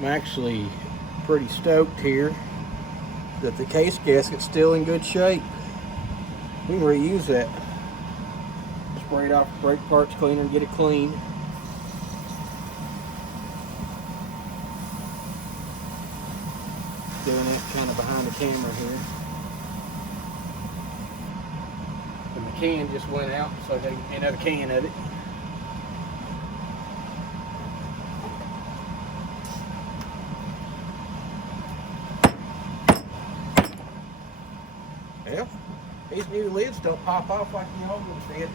I'm actually pretty stoked here that the case gasket's still in good shape. We can reuse that. Spray it off with brake parts cleaner and get it clean. Doing that kind of behind the camera here. And the can just went out, so I got another can of it. Well, these new lids don't pop off like the old ones did.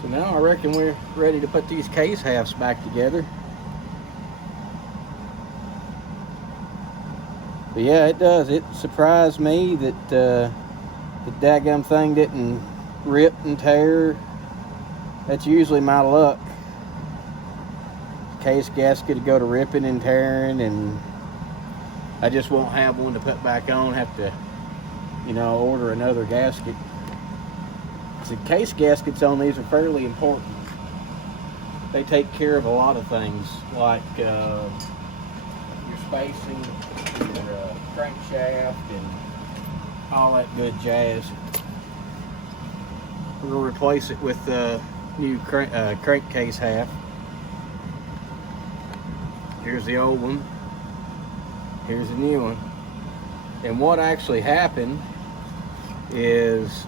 So now I reckon we're ready to put these case halves back together. But yeah, it does. It surprised me that the daggum thing didn't rip and tear. That's usually my luck. Case gasket to go to ripping and tearing, and I just won't have one to put back on. Have to, you know, order another gasket. The case gaskets on these are fairly important. They take care of a lot of things, like your spacing, your crankshaft, and all that good jazz. We're going to replace it with the new crankcase half. Here's the old one. Here's the new one. And what actually happened is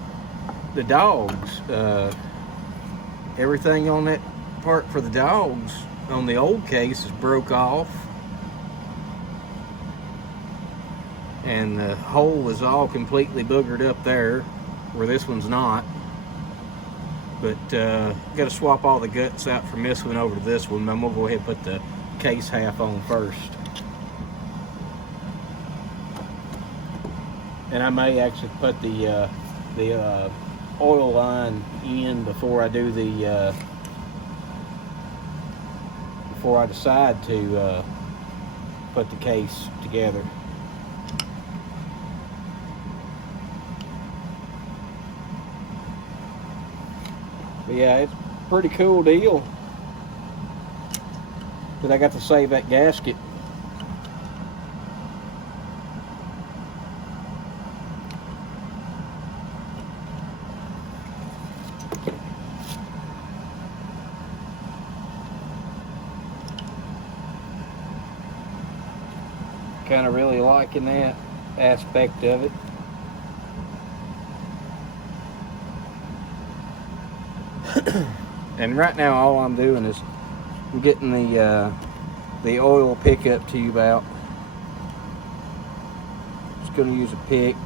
the dogs, everything on that part for the dogs on the old case is broke off, and the hole is all completely boogered up there where this one's not. But got to swap all the guts out from this one over to this one. I'm gonna go ahead and put the case half on first, and I may actually put the oil line in before I do the before I decide to put the case together. But yeah, it's a pretty cool deal that I got to save that gasket. Kind of really liking that aspect of it. And right now all I'm doing is I'm getting the oil pickup tube out. Just going to use a pick,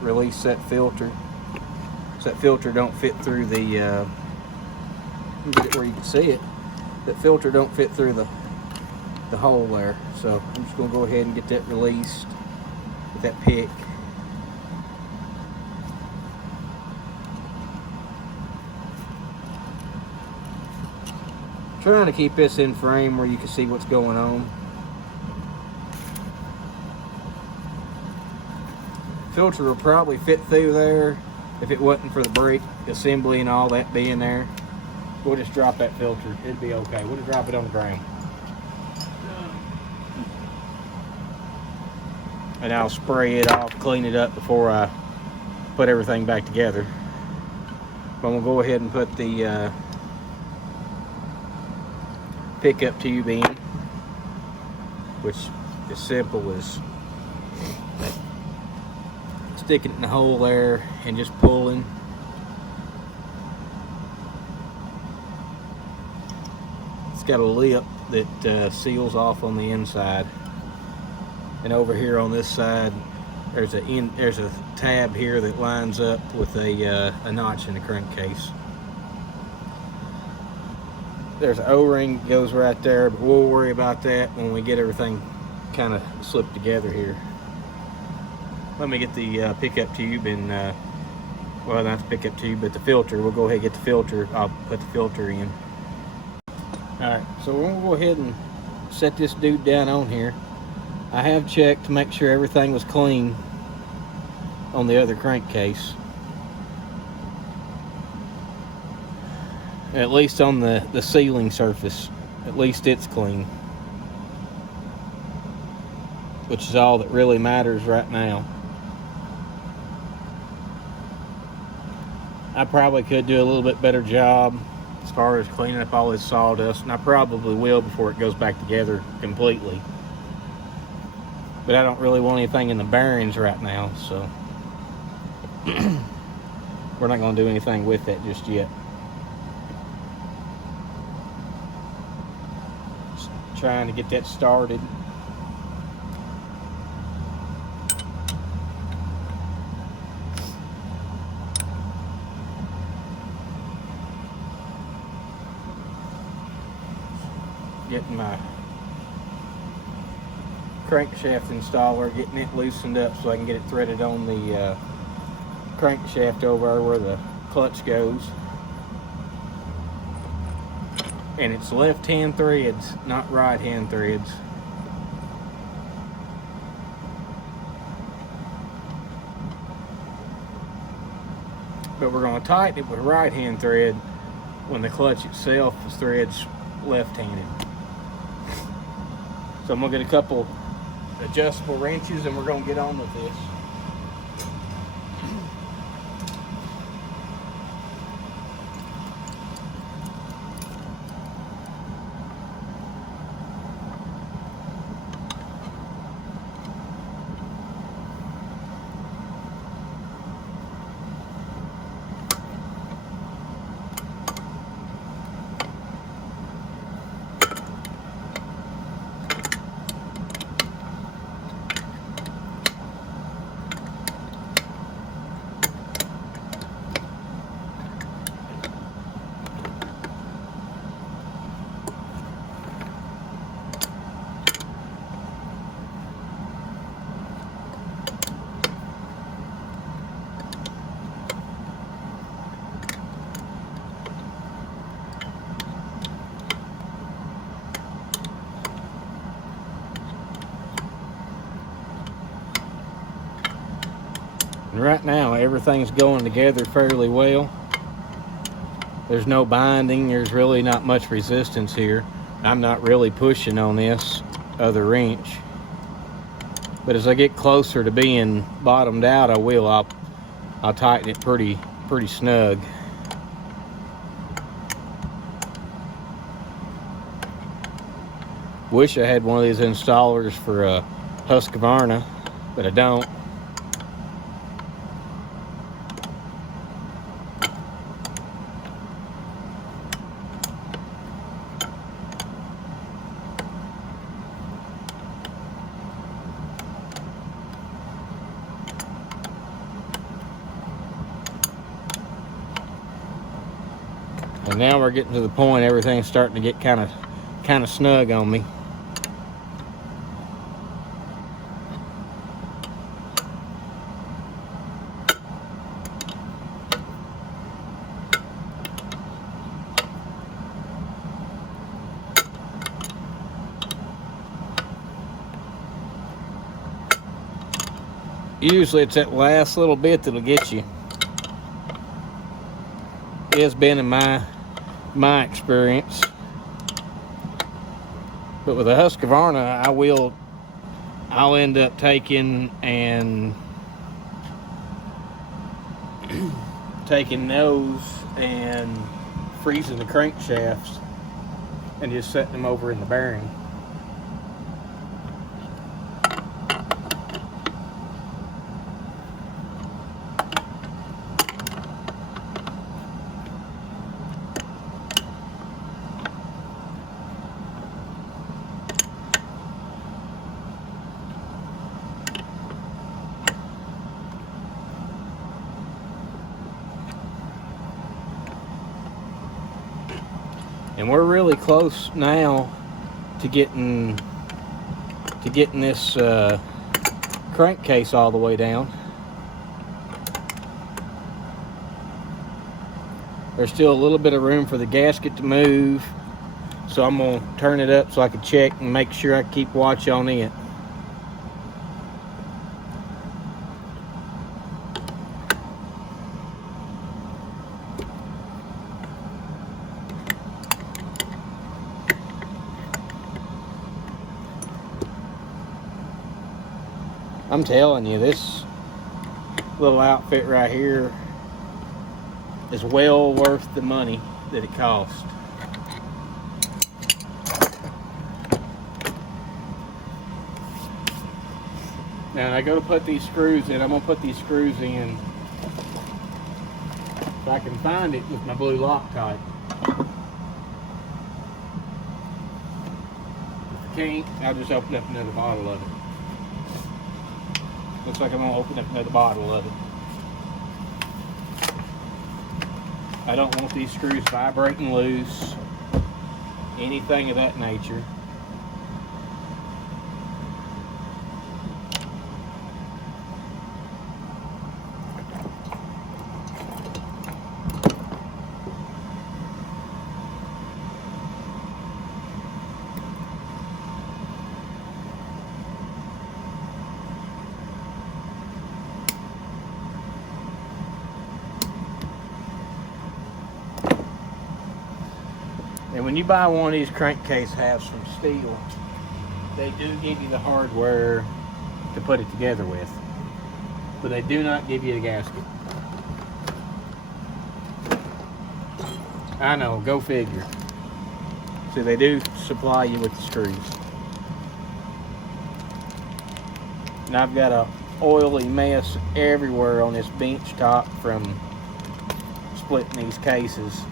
release that filter. So that filter don't fit through the get it where you can see it. That filter don't fit through the hole there. So I'm just going to go ahead and get that released with that pick. Trying to keep this in frame where you can see what's going on. Filter will probably fit through there if it wasn't for the brake assembly and all that being there. We'll just drop that filter. It'd be okay. We'll just drop it on the ground. And I'll spray it off, clean it up before I put everything back together. But I'm gonna go ahead and put the pickup tube in, which is simple as sticking it in the hole there and just pulling. It's got a lip that seals off on the inside. And over here on this side, there's a tab here that lines up with a notch in the crankcase. There's an O-ring that goes right there, but we'll worry about that when we get everything kind of slipped together here. let me get the pickup tube and well, not the pickup tube, but the filter. We'll go ahead and get the filter. I'll put the filter in. Alright, so we're going to go ahead and set this dude down on here. I have checked to make sure everything was clean on the other crankcase. At least on the sealing surface. At least it's clean. Which is all that really matters right now. I probably could do a little bit better job as far as cleaning up all this sawdust, and I probably will before it goes back together completely. But I don't really want anything in the bearings right now, so we're not going to do anything with that just yet. Just trying to get that started. Getting my crankshaft installer, getting it loosened up so I can get it threaded on the crankshaft over where the clutch goes. And it's left hand threads, not right hand threads. But we're going to tighten it with a right hand thread when the clutch itself threads left-handed. So I'm going to get a couple adjustable wrenches and we're going to get on with this. And right now everything's going together fairly well. There's no binding, there's really not much resistance here. I'm not really pushing on this other wrench. But as I get closer to being bottomed out, I'll tighten it pretty snug. Wish I had one of these installers for a Husqvarna, but I don't. And now we're getting to the point everything's starting to get kind of snug on me. Usually it's that last little bit that'll get you. It has been in my experience. But with a Husqvarna, I'll end up taking those and freezing the crankshafts and just setting them over in the bearing. And we're really close now to getting this crankcase all the way down. There's still a little bit of room for the gasket to move, so I'm going to turn it up so I can check and make sure I keep watch on it. I'm telling you, this little outfit right here is well worth the money that it cost. Now I go to put these screws in. I'm gonna put these screws in if I can find it with my blue Loctite. If I can't, I'll just open up another bottle of it. Looks like I'm gonna open up another bottle of it. I don't want these screws vibrating loose, anything of that nature. And when you buy one of these crankcase halves from Stihl, they do give you the hardware to put it together with, but they do not give you the gasket. I know, go figure. So they do supply you with the screws. And I've got a oily mess everywhere on this bench top from splitting these cases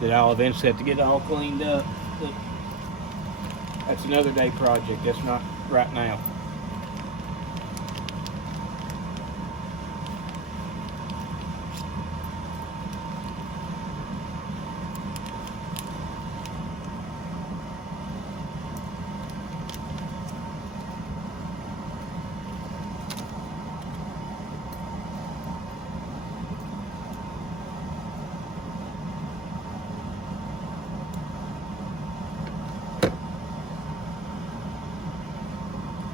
that I'll eventually have to get all cleaned up. But that's another day project. That's not right now.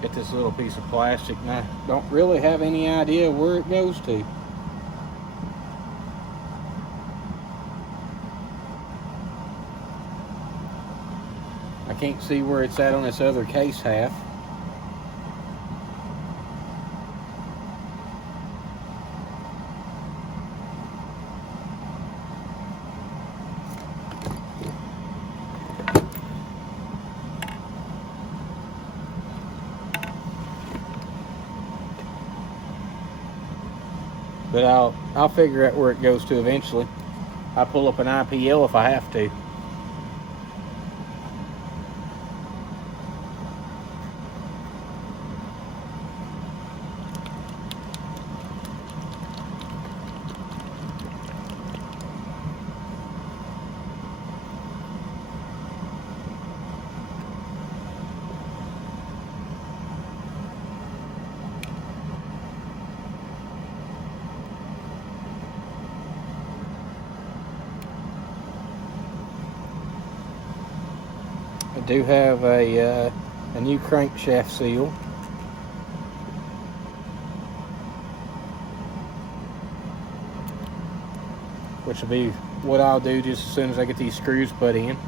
Get this little piece of plastic, and I don't really have any idea where it goes to. I can't see where it's at on this other case half. But I'll figure out where it goes to eventually. I'll pull up an IPL if I have to. I do have a new crankshaft seal, which will be what I'll do just as soon as I get these screws put in.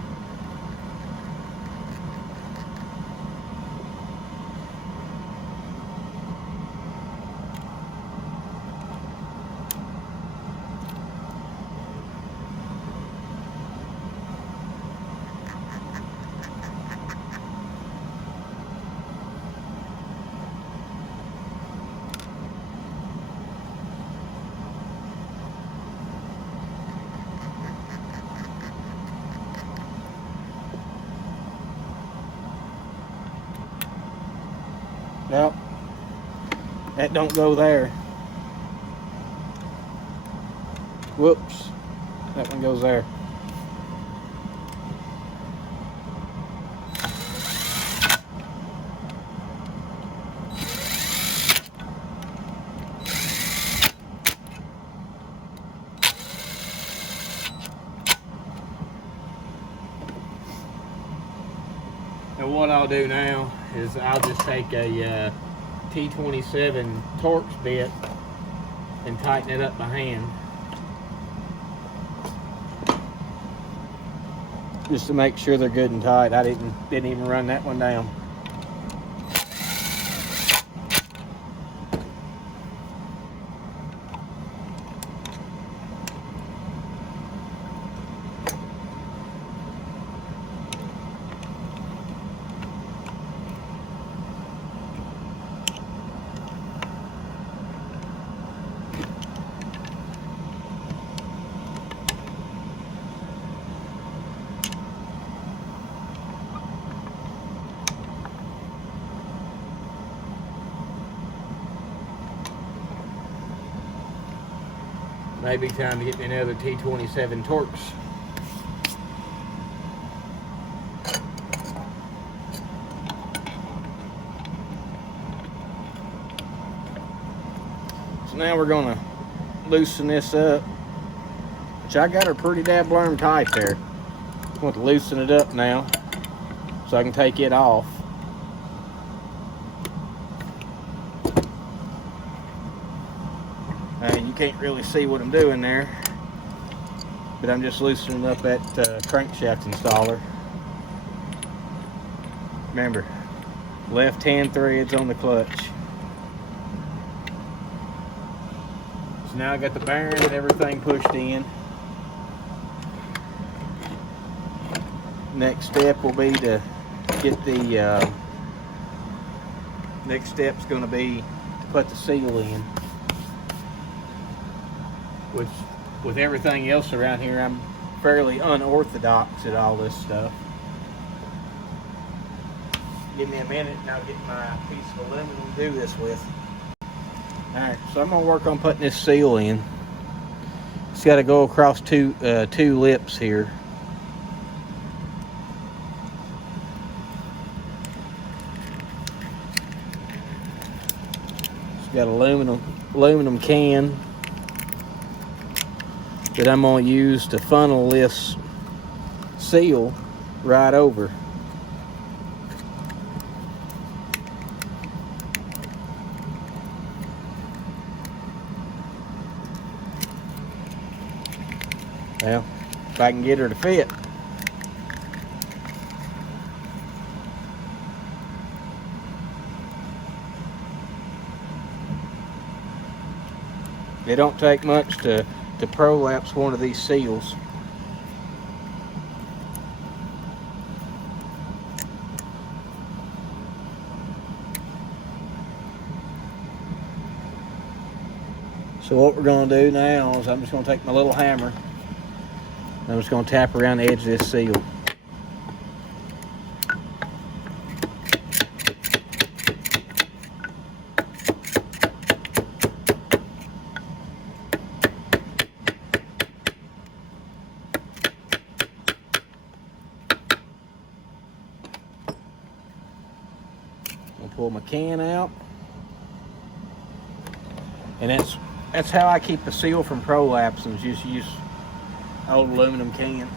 Nope, that don't go there. Whoops, that one goes there. And what I'll do now is I'll just take a T27 Torx bit and tighten it up by hand. Just to make sure they're good and tight. I didn't even run that one down. Maybe time to get me another T27 Torx. So now we're gonna loosen this up, which I got her pretty blurm tight there. I want to loosen it up now so I can take it off. You can't really see what I'm doing there, but I'm just loosening up that crankshaft installer. Remember, left hand threads on the clutch. So now I got the bearing and everything pushed in. Next step will be to get the next step's going to be to put the seal in. Which, with everything else around here, I'm fairly unorthodox at all this stuff. Give me a minute and I'll get my piece of aluminum to do this with. Alright, so I'm going to work on putting this seal in. It's got to go across two lips here. It's got aluminum can that I'm going to use to funnel this seal right over. Well, if I can get her to fit. It don't take much to prolapse one of these seals. So what we're going to do now is I'm just going to take my little hammer and I'm just going to tap around the edge of this seal. Pull my can out, and that's how I keep the seal from prolapsing. Just use old aluminum can.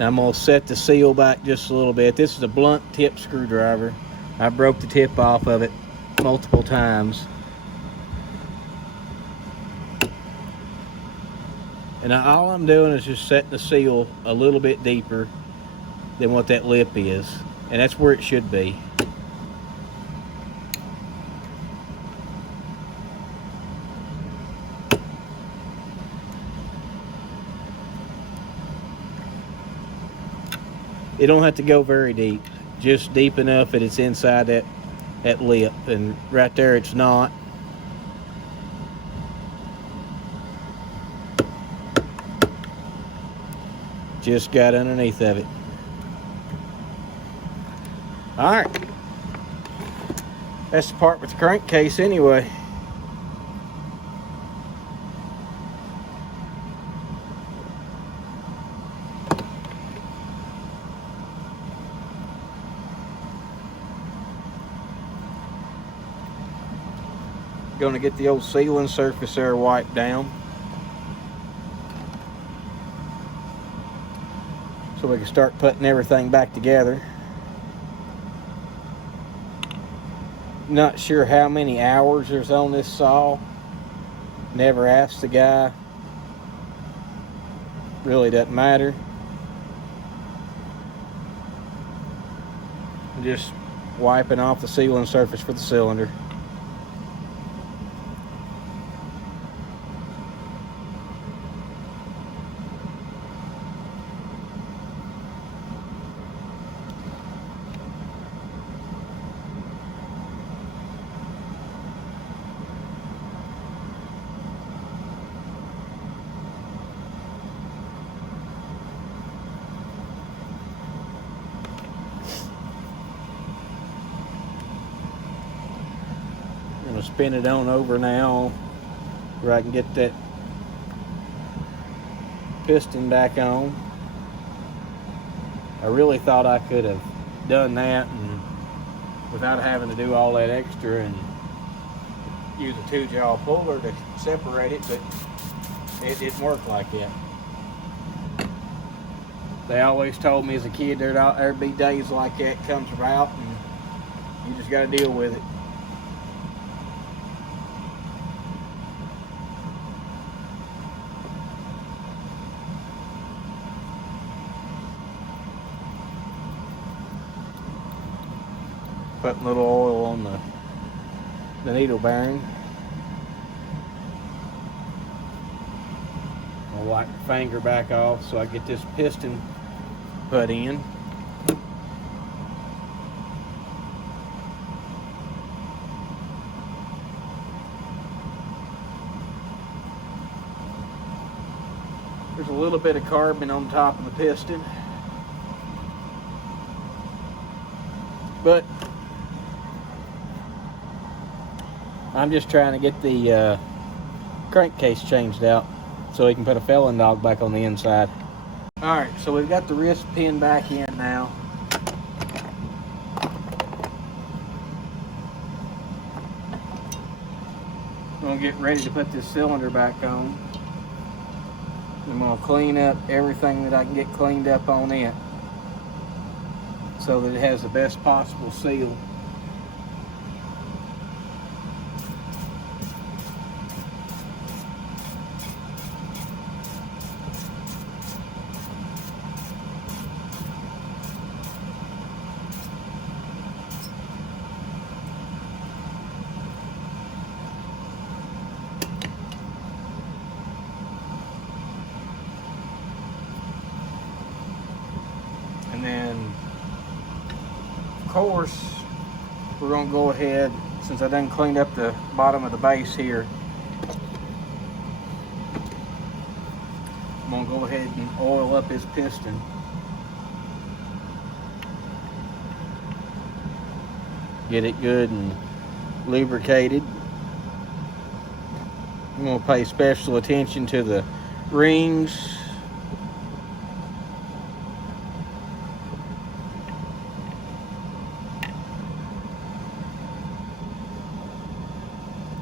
Now I'm going to set the seal back just a little bit. This is a blunt tip screwdriver. I broke the tip off of it multiple times. And all I'm doing is just setting the seal a little bit deeper than what that lip is. And that's where it should be. It don't have to go very deep. Just deep enough that it's inside that lip. And right there it's not. Just got underneath of it. Alright. That's the part with the crankcase anyway. Gonna get the old sealing surface there wiped down. so we can start putting everything back together. Not sure how many hours there's on this saw. Never asked the guy. Really doesn't matter. I'm just wiping off the sealing surface for the cylinder. I'm gonna spin it on over now where I can get that piston back on. I really thought I could have done that and without having to do all that extra and use a 2-jaw puller to separate it, but it didn't work like that. They always told me as a kid there'd be days like that comes about and you just got to deal with it. Putting a little oil on the needle bearing. I'll wipe the finger back off so I get this piston put in. There's a little bit of carbon on top of the piston, but I'm just trying to get the crankcase changed out so we can put a felon dog back on the inside. Alright, so we've got the wrist pin back in now. I'm going to get ready to put this cylinder back on. I'm going to clean up everything that I can get cleaned up on it so that it has the best possible seal. And then, of course, we're going to go ahead, since I done cleaned up the bottom of the base here, I'm going to go ahead and oil up his piston. Get it good and lubricated. I'm going to pay special attention to the rings.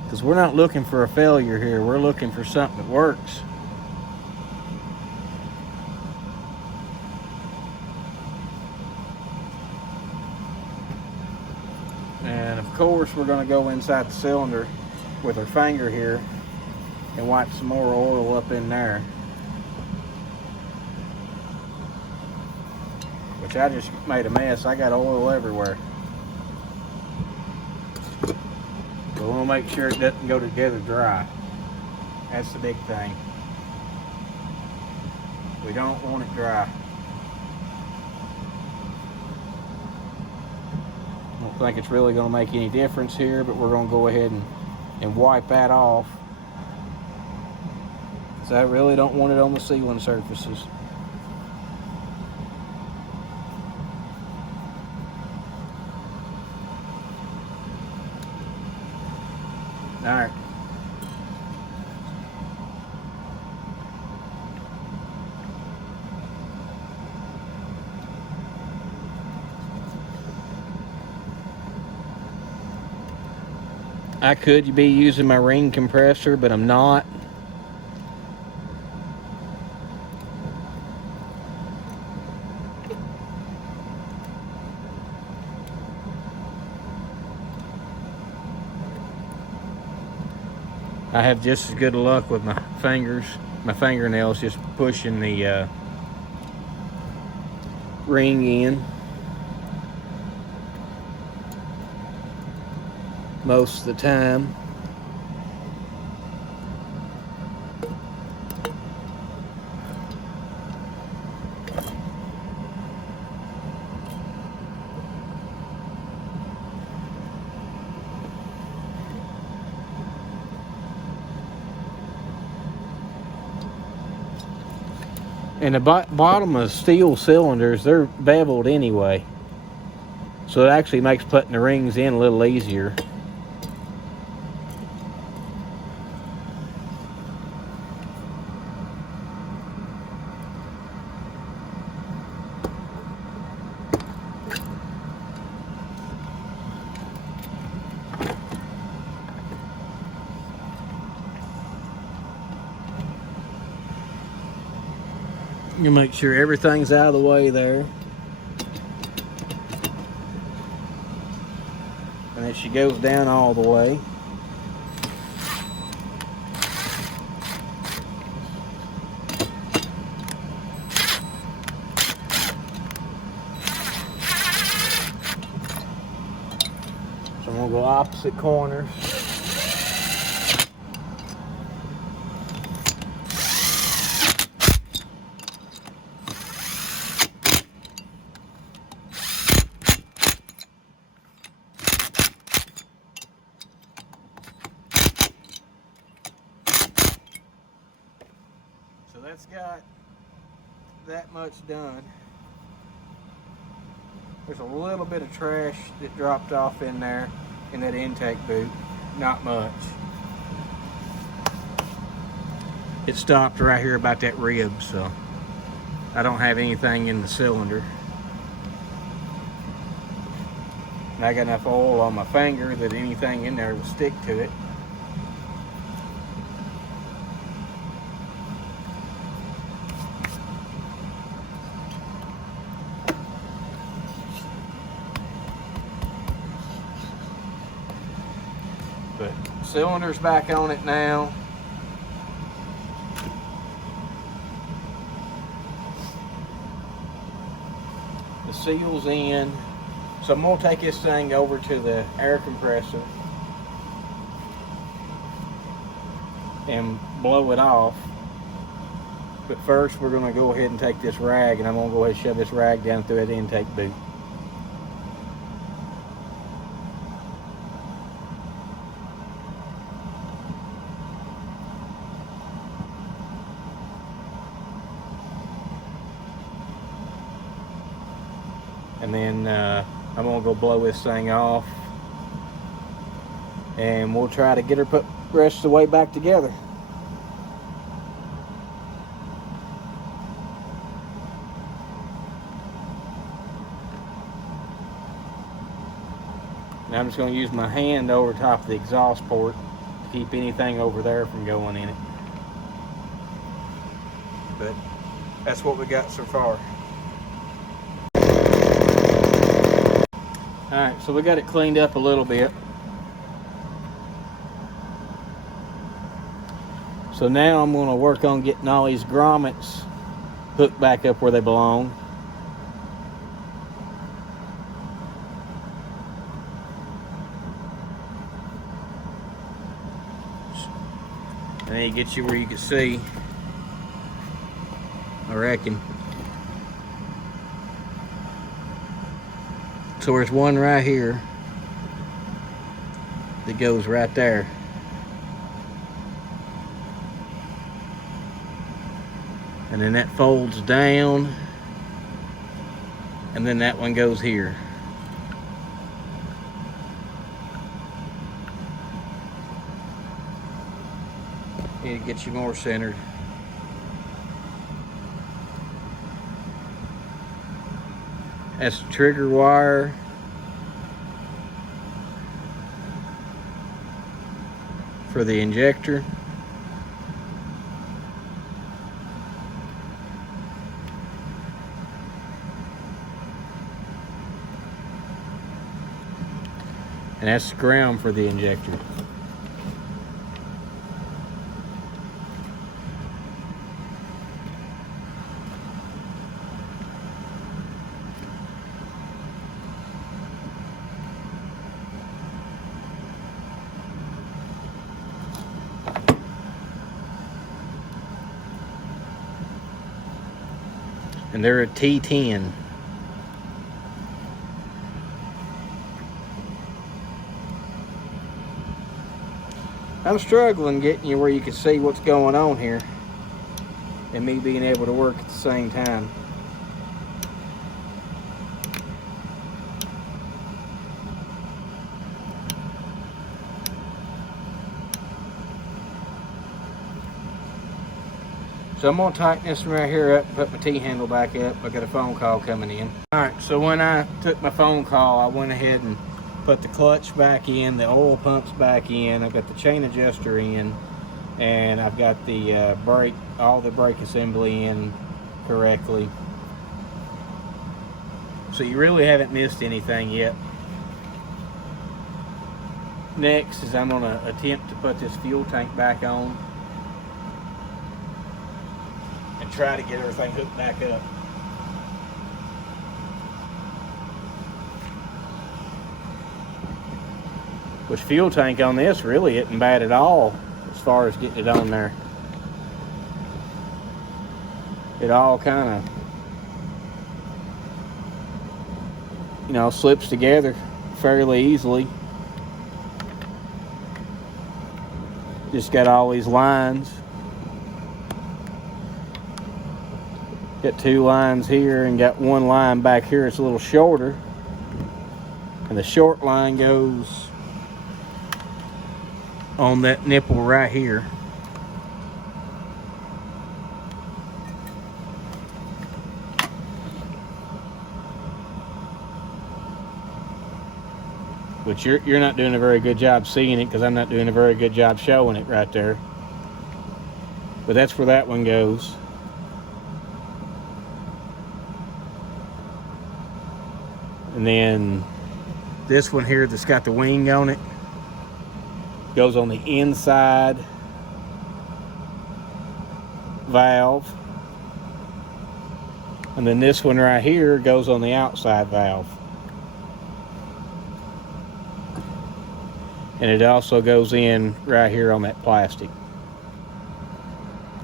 Because we're not looking for a failure here, we're looking for something that works. And of course we're going to go inside the cylinder with our finger here and wipe some more oil up in there. Which I just made a mess, I got oil everywhere. But we'll make sure it doesn't go together dry. That's the big thing. We don't want it dry. I don't think it's really going to make any difference here, but we're going to go ahead and wipe that off. Because I really don't want it on the sealing surfaces. Alright. I could be using my ring compressor, but I'm not. I have just as good luck with my fingernails, just pushing the ring in most of the time. And the bottom of Stihl cylinders, they're beveled anyway, so it actually makes putting the rings in a little easier. You make sure everything's out of the way there. And then she goes down all the way. So I'm gonna go opposite corners. So that's got that much done. There's a little bit of trash that dropped off in there in that intake boot. Not much. It stopped right here about that rib, so I don't have anything in the cylinder. And I got enough oil on my finger that anything in there will stick to it. But cylinder's back on it now. The seal's in. So I'm gonna take this thing over to the air compressor and blow it off. But first we're gonna go ahead and take this rag, and I'm gonna go ahead and shove this rag down through that intake boot. And then I'm gonna go blow this thing off, and we'll try to get her put the rest of the way back together. Now I'm just gonna use my hand over top of the exhaust port to keep anything over there from going in it. But that's what we got so far. Alright, so we got it cleaned up a little bit. So now I'm going to work on getting all these grommets hooked back up where they belong. And then it gets you where you can see, I reckon. So there's one right here that goes right there. And then that folds down, and then that one goes here. It gets you more centered. That's the trigger wire. For the injector. And that's the ground for the injector. and they're a T10. I'm struggling getting you where you can see what's going on here and me being able to work at the same time. So I'm gonna tighten this right here up and put my T-handle back up. I got a phone call coming in. All right, so when I took my phone call, I went ahead and put the clutch back in, the oil pumps back in, I've got the chain adjuster in, and I've got the brake, all the brake assembly in correctly. So you really haven't missed anything yet. Next is I'm gonna attempt to put this fuel tank back on and try to get everything hooked back up. Which fuel tank on this really isn't bad at all as far as getting it on there. It all kind of, you know, slips together fairly easily. Just got all these lines. Got two lines here and got one line back here. It's a little shorter. And the short line goes on that nipple right here. Which you're not doing a very good job seeing it because I'm not doing a very good job showing it right there. But that's where that one goes. And then this one here that's got the wing on it goes on the inside valve. And then this one right here goes on the outside valve. And it also goes in right here on that plastic.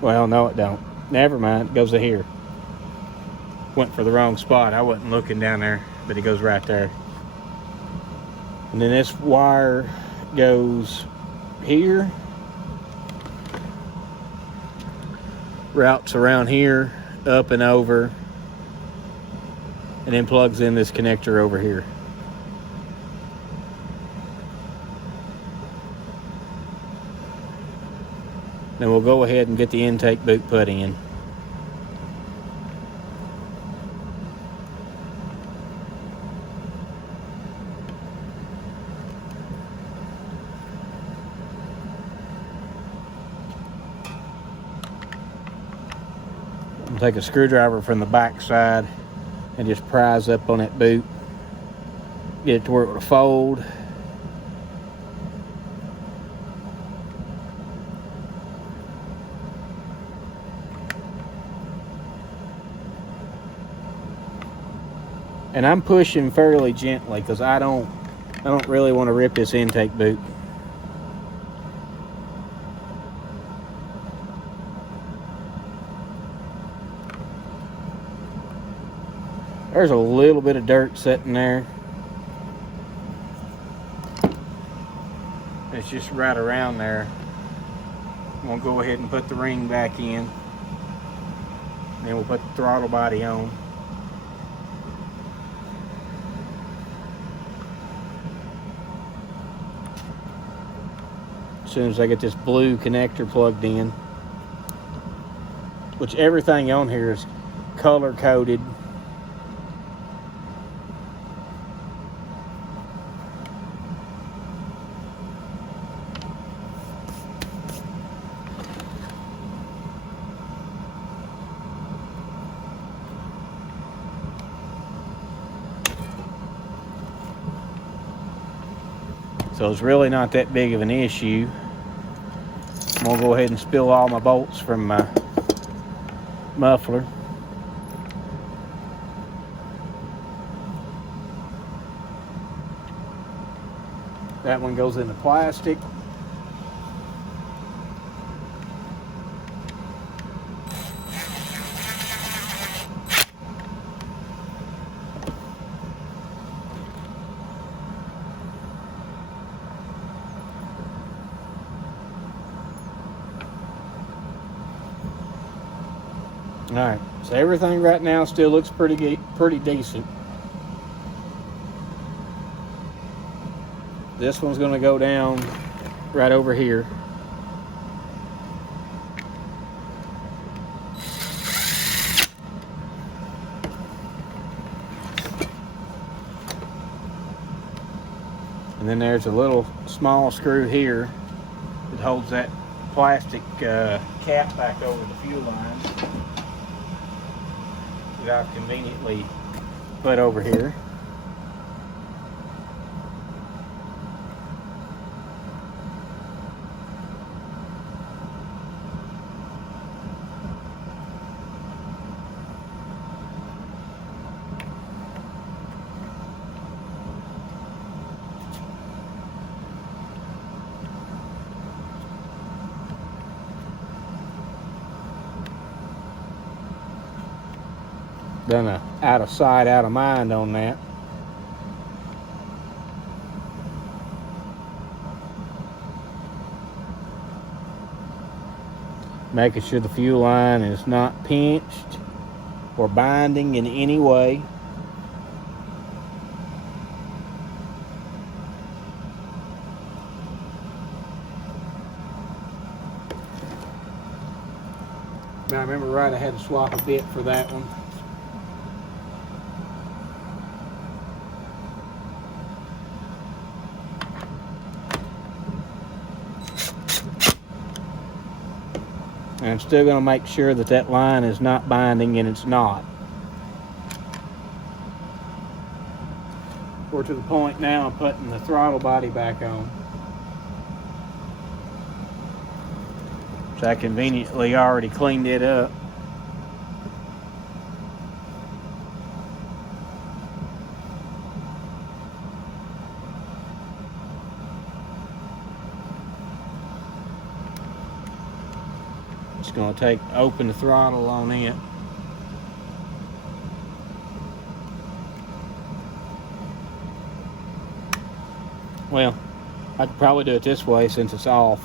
Well, no it don't. Never mind, it goes to here. Went for the wrong spot. I wasn't looking down there, but it goes right there. And then this wire goes here, routes around here, up and over, and then plugs in this connector over here. Then we'll go ahead and get the intake boot put in. Take a screwdriver from the back side and just prise up on that boot. Get it to where it will fold. And I'm pushing fairly gently because I don't really want to rip this intake boot. There's a little bit of dirt sitting there. It's just right around there. I'm gonna go ahead and put the ring back in. Then we'll put the throttle body on. As soon as I get this blue connector plugged in, which everything on here is color coded. So it's really not that big of an issue. I'm gonna go ahead and spill all my bolts from my muffler. That one goes in the plastic. Alright, so everything right now still looks pretty decent. This one's going to go down right over here. And then there's a little small screw here that holds that plastic cap back over the fuel line that I've conveniently put over here. Done a out of sight, out of mind on that. Making sure the fuel line is not pinched or binding in any way. Now I remember right, I had to swap a bit for that one. And I'm still going to make sure that that line is not binding, and it's not. We're to the point now of putting the throttle body back on. So I conveniently already cleaned it up. Just going to open the throttle on it. Well, I could probably do it this way since it's off.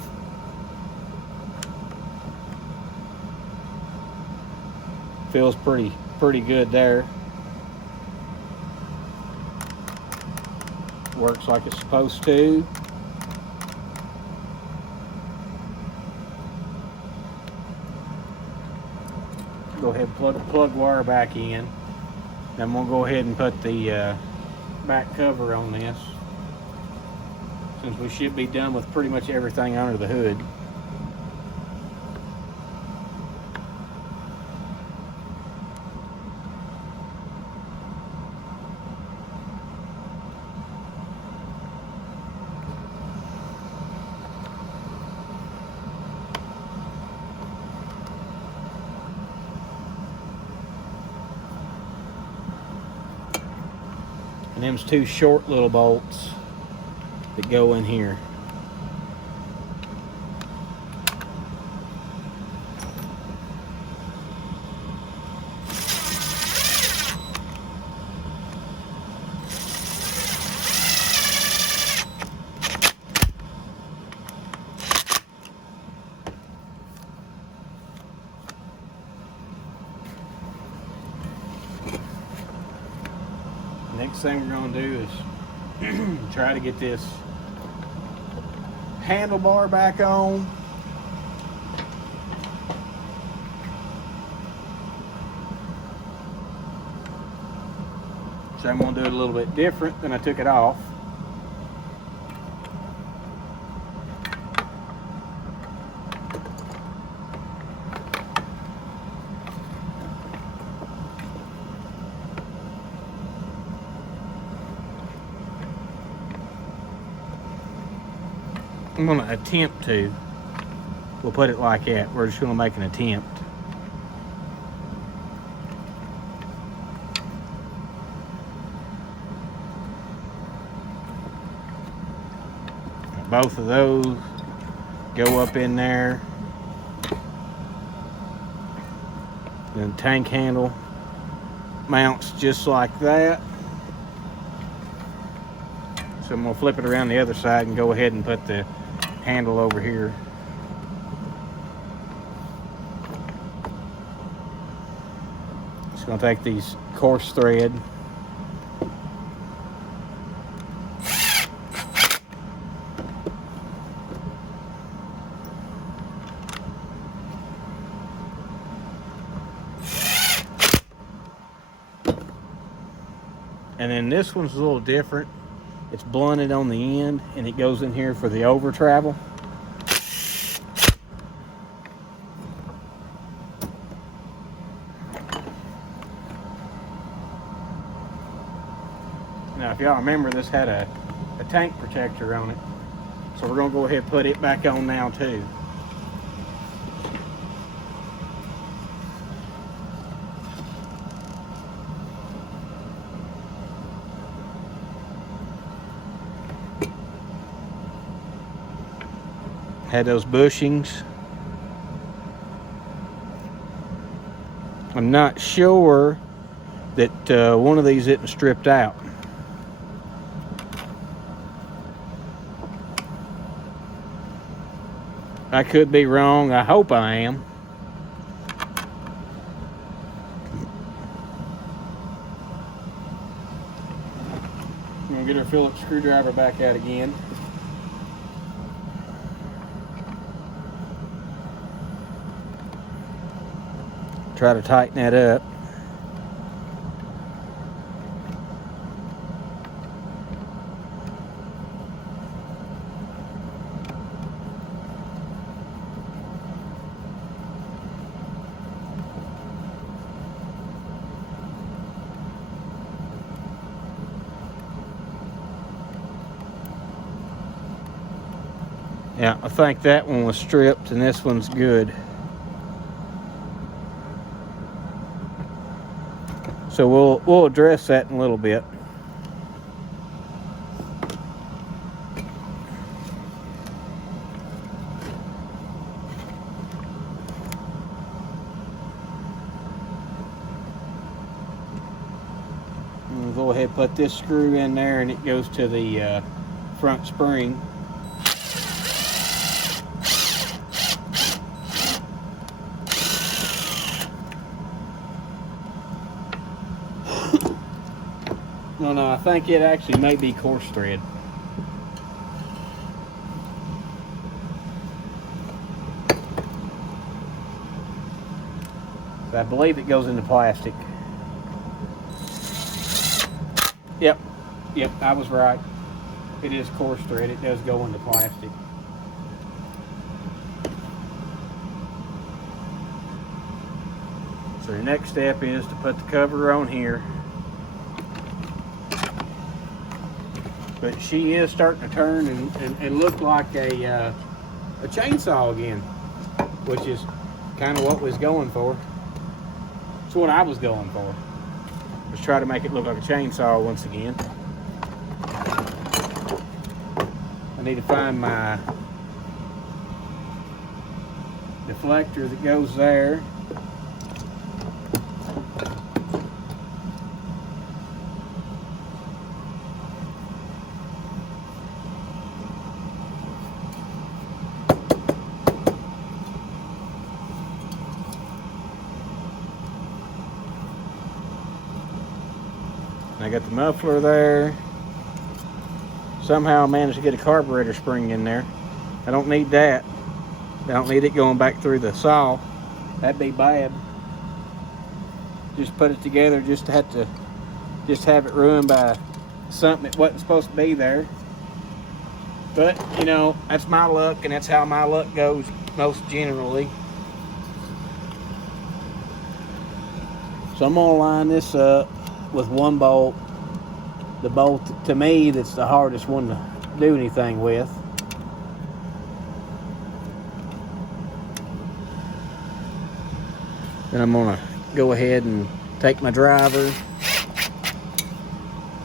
Feels pretty good there. Works like it's supposed to. Go ahead and plug wire back in. Then we'll go ahead and put the back cover on this, since we should be done with pretty much everything under the hood. And them's two short little bolts that go in here. Next thing we're going to do is try to get this handlebar back on. So I'm going to do it a little bit different than I took it off. I'm going to attempt to. We'll put it like that. We're just going to make an attempt. Both of those go up in there. Then the tank handle mounts just like that. So I'm going to flip it around the other side and go ahead and put the handle over here. Just gonna take these coarse thread. And then this one's a little different. It's blunted on the end and it goes in here for the over travel. Now, if y'all remember, this had a tank protector on it. So we're gonna go ahead and put it back on now too. Had those bushings. I'm not sure that one of these isn't stripped out. I could be wrong. I hope I am. I'm gonna get our Phillips screwdriver back out again. Try to tighten that up. Yeah, I think that one was stripped and this one's good. So we'll address that in a little bit. We'll go ahead and put this screw in there and it goes to the front spring. No, I think it actually may be coarse thread. I believe it goes into plastic. Yep, I was right. It is coarse thread. It does go into plastic. So the next step is to put the cover on here. But she is starting to turn and look like a chainsaw again, which is kind of what we was going for. It's what I was going for. Just try to make it look like a chainsaw once again. I need to find my deflector that goes there. I got the muffler there. Somehow I managed to get a carburetor spring in there. I don't need that. I don't need it going back through the saw. That'd be bad. Just put it together just to have it ruined by something that wasn't supposed to be there. But, you know, that's my luck and that's how my luck goes most generally. So I'm gonna line this up with one bolt, the bolt to me that's the hardest one to do anything with. Then I'm gonna go ahead and take my driver,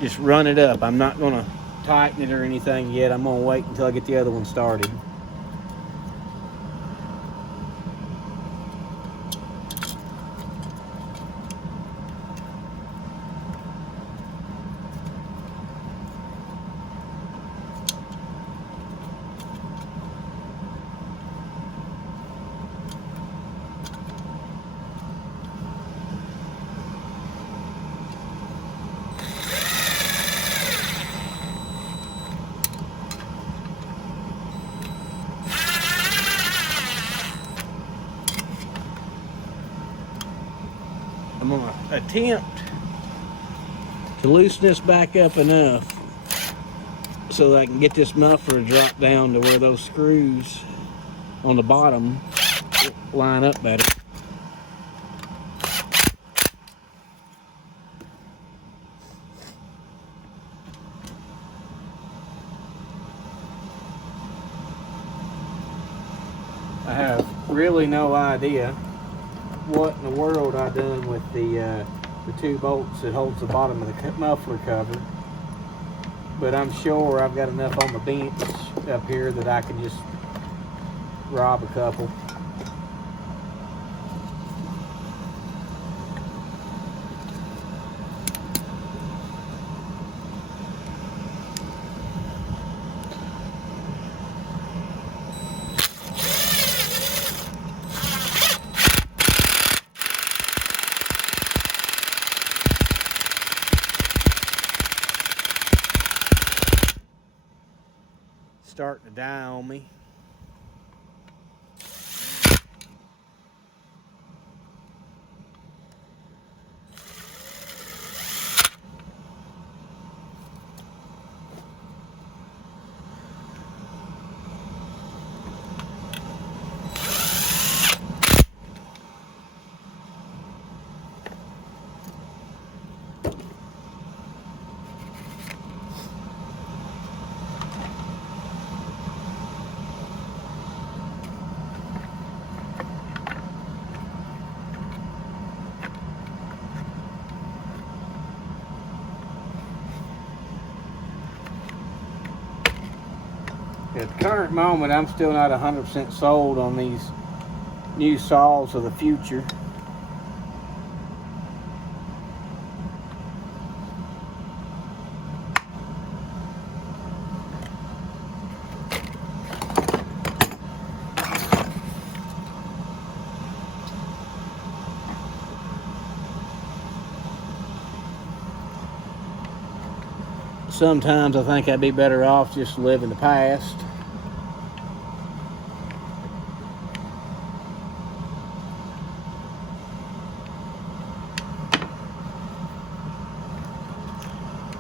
just run it up. I'm not gonna tighten it or anything yet. I'm gonna wait until I get the other one started. I'm gonna attempt to loosen this back up enough so that I can get this muffler to drop down to where those screws on the bottom line up better. I have really no idea what in the world I done with the 2 bolts that holds the bottom of the muffler cover, but I'm sure I've got enough on the bench up here that I can just rob a couple. Starting to die on me. At the current moment, I'm still not 100% sold on these new saws of the future. Sometimes I think I'd be better off just to live in the past.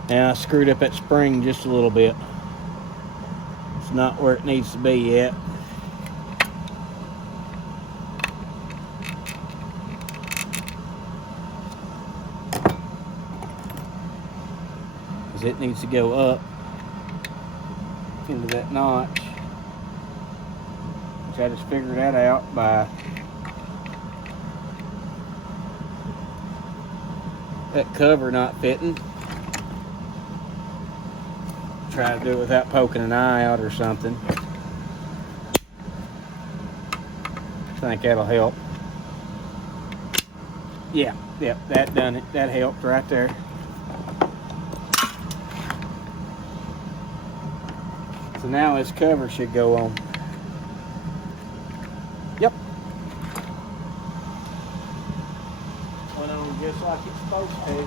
And I screwed up that spring just a little bit. It's not where it needs to be yet. Because it needs to go up into that notch. Which I just figured that out by that cover not fitting. Try to do it without poking an eye out or something. I think that'll help. Yeah, that done it. That helped right there. So now this cover should go on. Yep. Went on just like it's supposed to.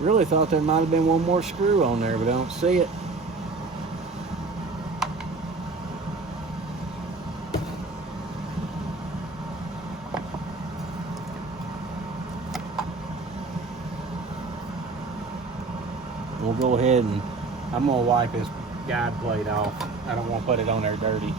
Really thought there might have been one more screw on there, but I don't see it. We'll go ahead and I'm gonna wipe this guide plate off. I don't want to put it on there dirty.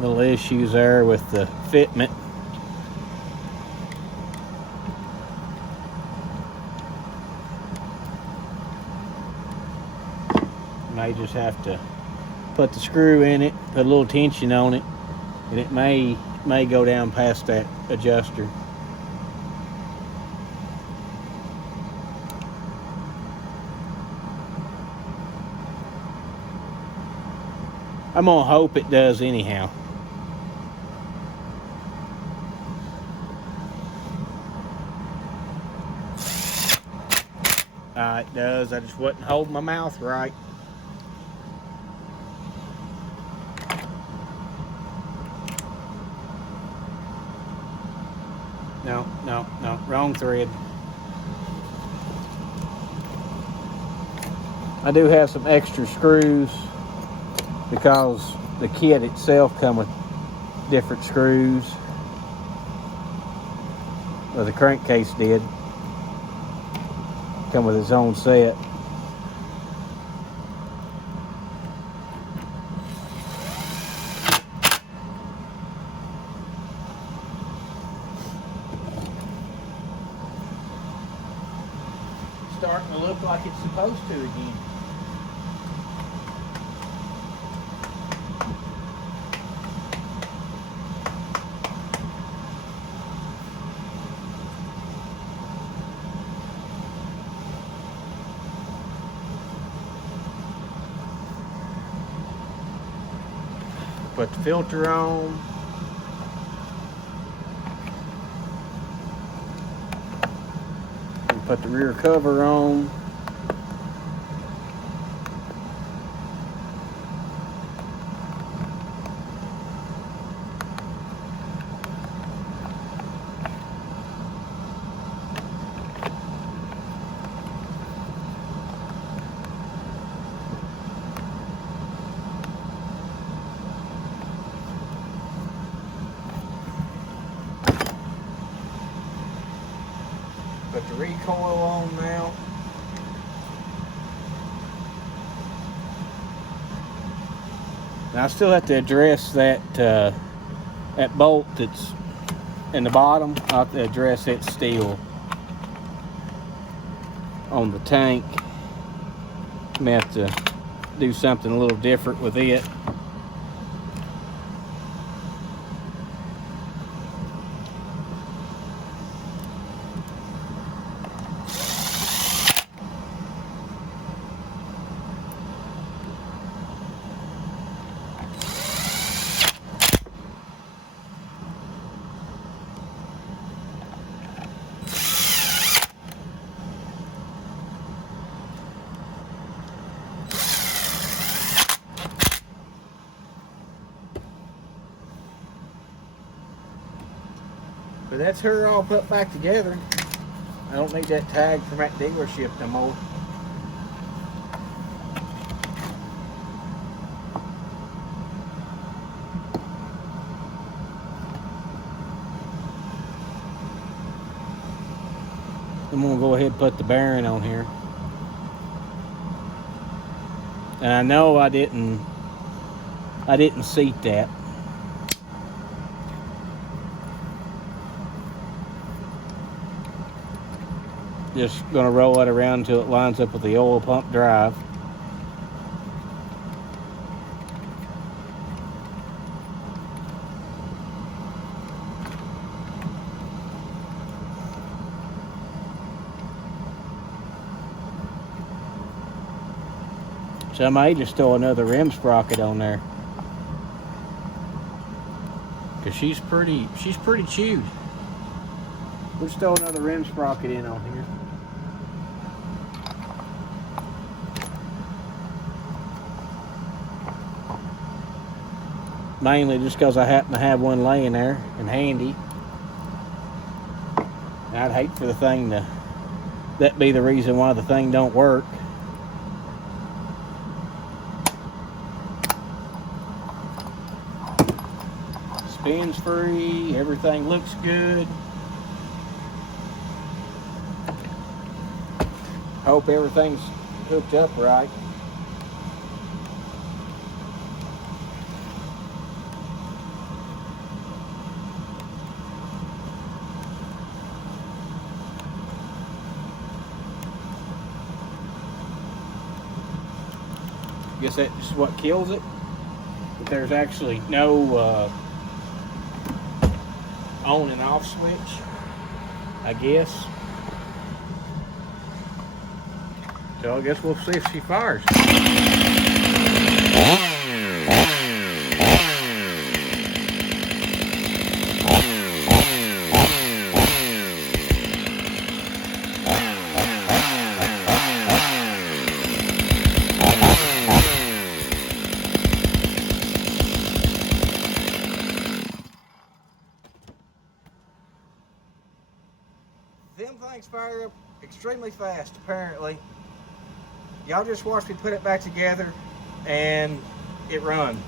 Little issues there with the fitment. May just have to put the screw in it, put a little tension on it, and it may go down past that adjuster. I'm gonna hope it does anyhow. It does. I just wasn't holding my mouth right. No, wrong thread. I do have some extra screws because the kit itself comes with different screws. Well, the crankcase did come with its own set. Starting to look like it's supposed to again. Put the filter on. And put the rear cover on. Put the recoil on now. Now I still have to address that that bolt that's in the bottom. I have to address that Stihl on the tank. I may have to do something a little different with it. But that's her all put back together. I don't need that tag from that dealership no more. I'm gonna go ahead and put the bearing on here. And I know I didn't seat that. Just gonna roll it around until it lines up with the oil pump drive. So I may just throw another rim sprocket on there, cause she's pretty chewed. Let's throw another rim sprocket in on here. Mainly just because I happen to have one laying there and handy. And I'd hate for the thing to, that be the reason why the thing don't work. Spins free, everything looks good. Hope everything's hooked up right. Guess that's what kills it. there's actually no on and off switch, I guess. So I guess we'll see if she fires. Them things fire up extremely fast, apparently. Y'all just watch me put it back together and it runs.